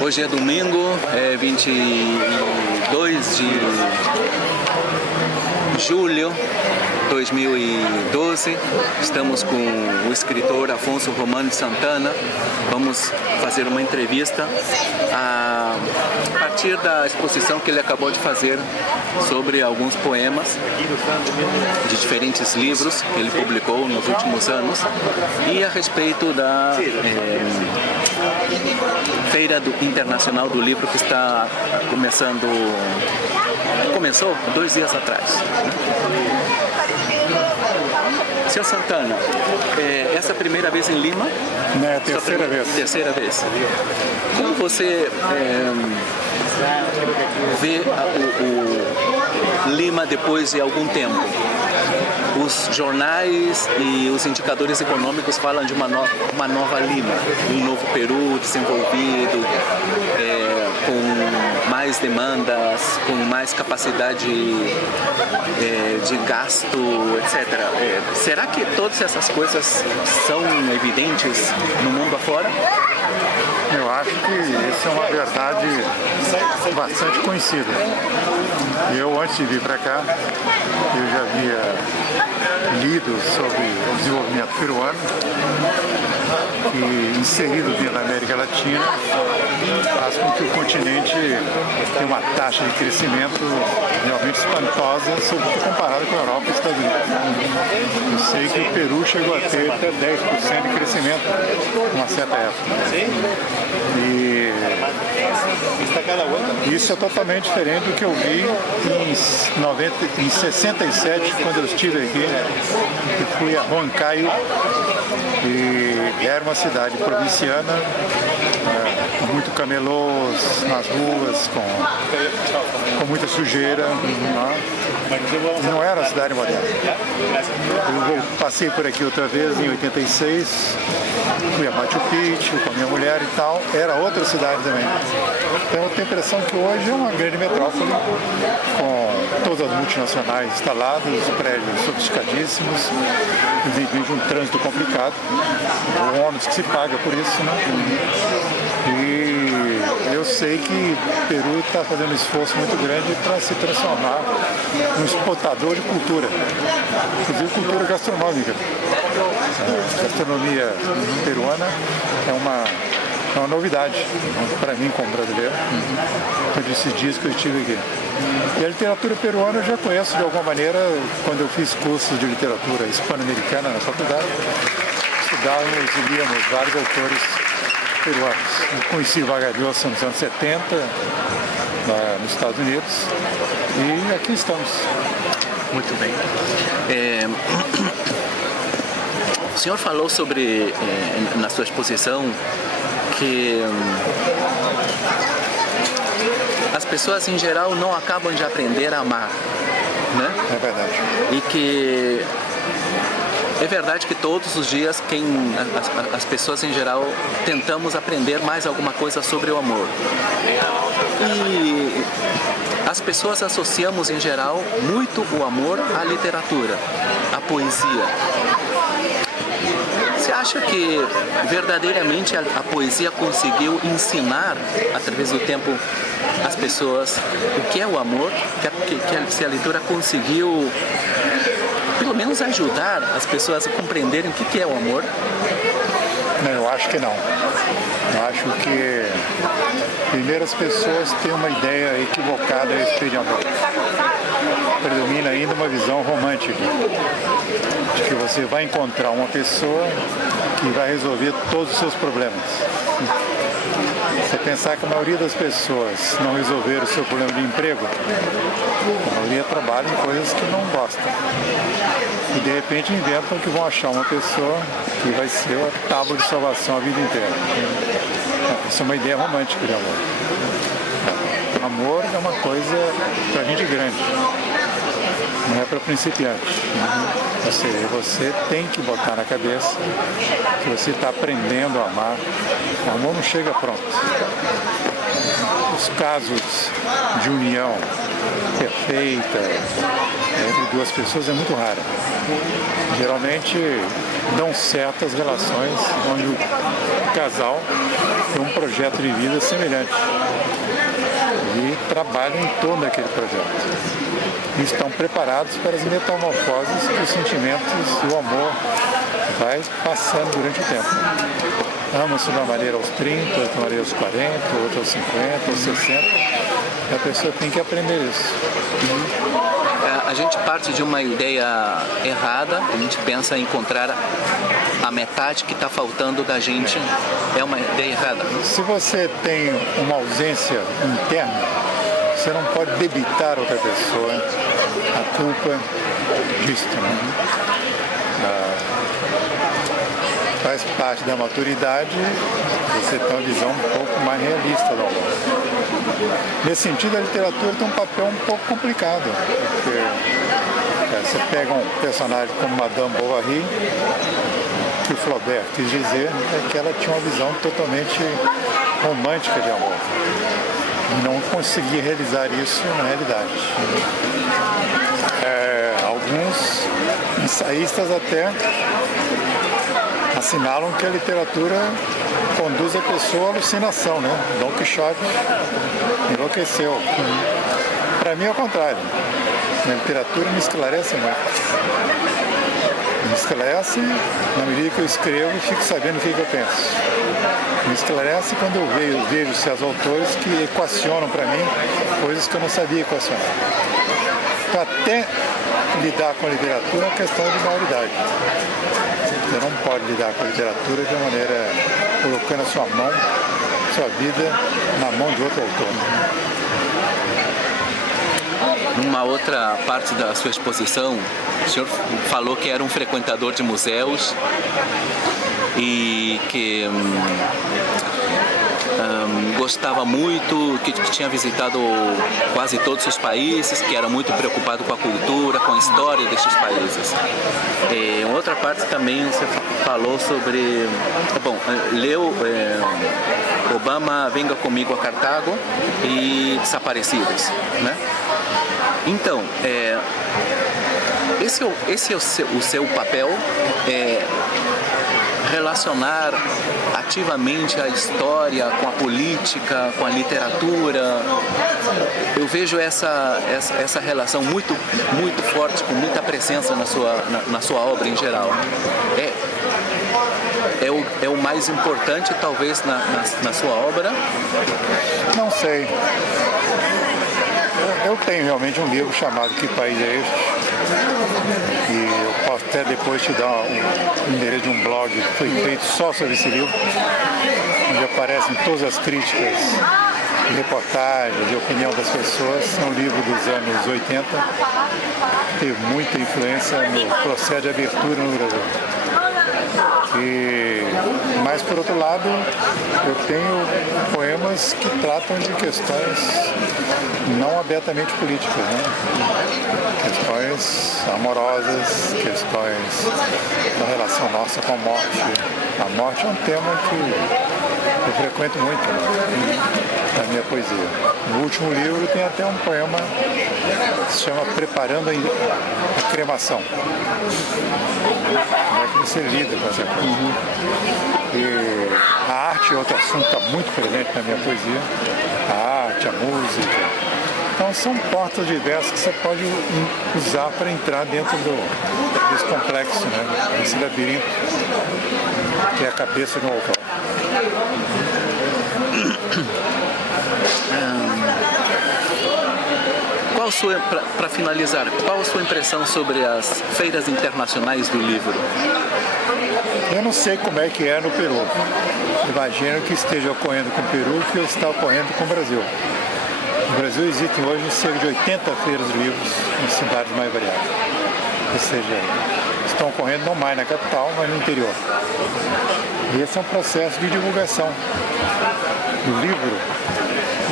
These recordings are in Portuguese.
Hoje é domingo, é 22 de julho de 2012. Estamos com o escritor Afonso Romano de Santana. Vamos fazer uma entrevista a partir da exposição que ele acabou de fazer sobre alguns poemas de diferentes livros que ele publicou nos últimos anos e a respeito da Feira Internacional do Livro que está começou 2 dias atrás. Senhor Santana, essa é a primeira vez em Lima? Não, é a terceira vez. Terceira vez. Como você vê o Lima depois de algum tempo? Os jornais e os indicadores econômicos falam de uma nova Lima, um novo Peru desenvolvido, com mais demandas, com mais capacidade de gasto, etc. Será que todas essas coisas são evidentes no mundo afora? Eu acho que isso é uma verdade bastante conhecida. Eu, antes de vir para cá, eu já havia lido sobre o desenvolvimento peruano e inserido dentro da América Latina faz com que o continente tenha uma taxa de crescimento realmente espantosa comparada com a Europa e os Estados Unidos. Eu sei que o Peru chegou a ter até 10% de crescimento em uma certa época. E isso é totalmente diferente do que eu vi em 67, quando eu estive aqui e fui a Huancayo, e era uma cidade provinciana, com muito camelôs nas ruas, com muita sujeira. Não era uma cidade moderna. Eu passei por aqui outra vez em 86, fui a Machu Picchu com a minha mulher e tal, era outra cidade também. Então eu tenho a impressão que hoje é uma grande metrópole, com todas as multinacionais instaladas, prédios sofisticadíssimos, evidentemente um trânsito complicado, o ônibus que se paga por isso, né? E eu sei que o Peru está fazendo um esforço muito grande para se transformar num exportador de cultura, inclusive cultura gastronômica. A gastronomia peruana é uma novidade para mim como brasileiro, desses dias que eu estive aqui. E a literatura peruana eu já conheço de alguma maneira, quando eu fiz cursos de literatura hispano-americana na faculdade, estudávamos e líamos vários autores peruanos. Eu conheci Vargas Llosa nos anos 70, nos Estados Unidos, e aqui estamos. Muito bem. O senhor falou sobre, na sua exposição, que as pessoas em geral não acabam de aprender a amar, né? É verdade. E que é verdade que todos os dias as pessoas em geral tentamos aprender mais alguma coisa sobre o amor. E as pessoas associamos em geral muito o amor à literatura, à poesia. Você acha que verdadeiramente a poesia conseguiu ensinar, através do tempo, as pessoas o que é o amor? Se a leitura conseguiu, pelo menos, ajudar as pessoas a compreenderem o que é o amor? Não, eu acho que não. Eu acho que, primeiro, as pessoas têm uma ideia equivocada a respeito de amor. Predomina ainda uma visão romântica, de que você vai encontrar uma pessoa que vai resolver todos os seus problemas. Você pensar que a maioria das pessoas não resolveram o seu problema de emprego, a maioria trabalha em coisas que não gostam. E de repente inventam que vão achar uma pessoa que vai ser a tábua de salvação a vida inteira. Isso é uma ideia romântica de amor. Amor é uma coisa para gente grande, não é para principiante. Ou seja, você tem que botar na cabeça que você está aprendendo a amar. O amor não chega pronto. Os casos de união perfeita entre duas pessoas é muito raro. Geralmente dão certas relações onde o casal têm um projeto de vida semelhante e trabalham em torno daquele projeto. E estão preparados para as metamorfoses que os sentimentos e o amor vai passando durante o tempo. Ama-se de uma maneira aos 30, outra maneira aos 40, outra aos 50, aos 60. E a pessoa tem que aprender isso. A gente parte de uma ideia errada, a gente pensa em encontrar a metade que está faltando da gente. É uma ideia errada. Se você tem uma ausência interna, você não pode debitar outra pessoa a culpa disto, né? Faz parte da maturidade você ter uma visão um pouco mais realista do amor. Nesse sentido, a literatura tem um papel um pouco complicado, porque você pega um personagem como Madame Bovary, que o Flaubert quis dizer é que ela tinha uma visão totalmente romântica de amor. Não conseguia realizar isso na realidade. Alguns ensaístas até assinalam que a literatura conduz a pessoa à alucinação, né? Dom Quixote enlouqueceu. Para mim é o contrário. A literatura me esclarece muito. Me esclarece na medida que eu escrevo e fico sabendo o que eu penso. Me esclarece quando eu vejo certos autores que equacionam para mim coisas que eu não sabia equacionar. Então, até lidar com a literatura é uma questão de maioridade. Você não pode lidar com a literatura de uma maneira colocando a sua mão, sua vida, na mão de outro autor. Numa outra parte da sua exposição, o senhor falou que era um frequentador de museus e que gostava muito, que tinha visitado quase todos os países, que era muito preocupado com a cultura, com a história destes países. Em outra parte também você falou sobre... Bom, leu Obama, Venga Comigo a Cartago e Desaparecidos, né? Então, esse é o seu papel, relacionar ativamente a história com a política, com a literatura. Eu vejo essa relação muito forte, com muita presença na sua obra em geral. É o mais importante, talvez, na sua obra? Não sei. Eu tenho realmente um livro chamado Que País é Este? E eu posso até depois te dar o endereço de um blog que foi feito só sobre esse livro, onde aparecem todas as críticas, reportagens e opinião das pessoas. É um livro dos anos 80, que teve muita influência no processo de abertura no Brasil. Mas, por outro lado, eu tenho poemas que tratam de questões não abertamente políticas, né? Questões amorosas, questões da relação nossa com a morte. A morte é um tema que eu frequento muito na minha poesia. No último livro tem até um poema que se chama Preparando a Cremação. Como é que você lida com essa coisa? E a arte é outro assunto que está muito presente na minha poesia. A arte, a música. Então são portas diversas que você pode usar para entrar dentro desse complexo, né? Desse labirinto que é a cabeça de um autor. Para finalizar, qual a sua impressão sobre as feiras internacionais do livro? Eu não sei como é que é no Peru. Imagino que esteja ocorrendo com o Peru que está ocorrendo com o Brasil. No Brasil existem hoje cerca de 80 feiras de livros em cidades mais variadas. Ou seja, estão ocorrendo não mais na capital, mas no interior. E esse é um processo de divulgação do livro,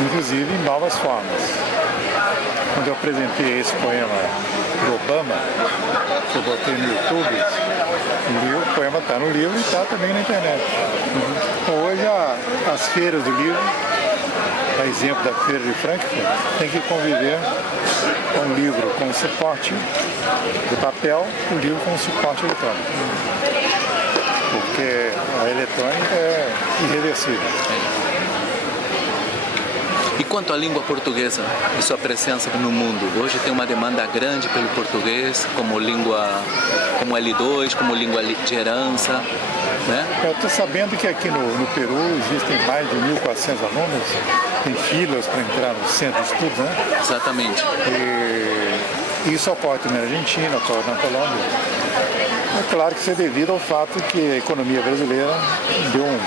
inclusive em novas formas. Quando eu apresentei esse poema do Obama, que eu botei no YouTube, o poema está no livro e está também na internet. Então, hoje as feiras do livro, a exemplo da Feira de Frankfurt, tem que conviver com o livro como suporte de papel, o livro como suporte eletrônico. porque a eletrônica é irreversível. E quanto à língua portuguesa e sua presença no mundo? Hoje tem uma demanda grande pelo português como língua, como L2, como língua de herança, né? Eu estou sabendo que aqui no Peru existem mais de 1.400 alunos, tem filas para entrar no centro de estudos, né? Exatamente. E isso ocorre também na Argentina, ocorre na Colômbia. É claro que isso é devido ao fato que a economia brasileira deu um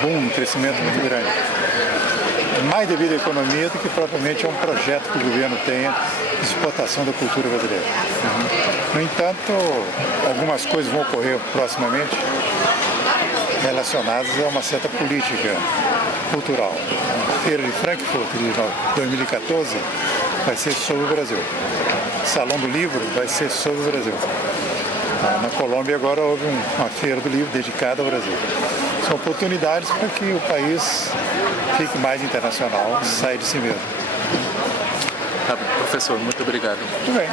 boom, um crescimento muito grande. Mais devido à economia do que propriamente a um projeto que o governo tenha de exportação da cultura brasileira. No entanto, algumas coisas vão ocorrer proximamente relacionadas a uma certa política cultural. A Feira de Frankfurt de 2014 vai ser sobre o Brasil. O Salão do Livro vai ser sobre o Brasil. Na Colômbia agora houve uma feira do livro dedicada ao Brasil. São oportunidades para que o país fique mais internacional, saia de si mesmo. Tá bom, professor, muito obrigado. Muito bem.